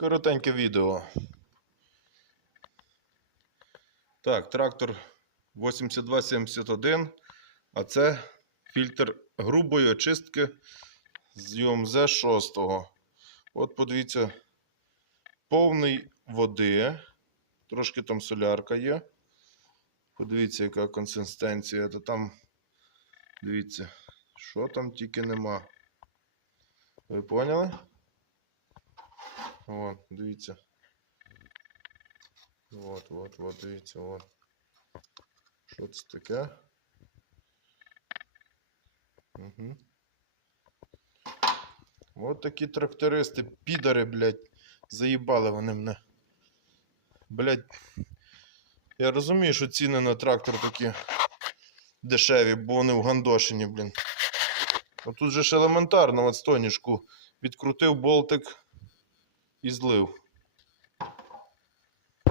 Коротеньке відео. Так, трактор 8271, а це фільтр грубої очистки з ЮМЗ 6. От подивіться, повний води, трошки там солярка є. Подивіться, яка консистенція. То там, дивіться, що там тільки нема. Ви поняли? О, дивіться. От, дивіться, от. Що це таке? Угу. От такі трактористи, підари, блядь, заїбали вони мене. Блядь, я розумію, що ціни на трактор такі дешеві, бо вони в Гандошині, блін. А тут же ж елементарно, от стойнішку відкрутив болтик і злив.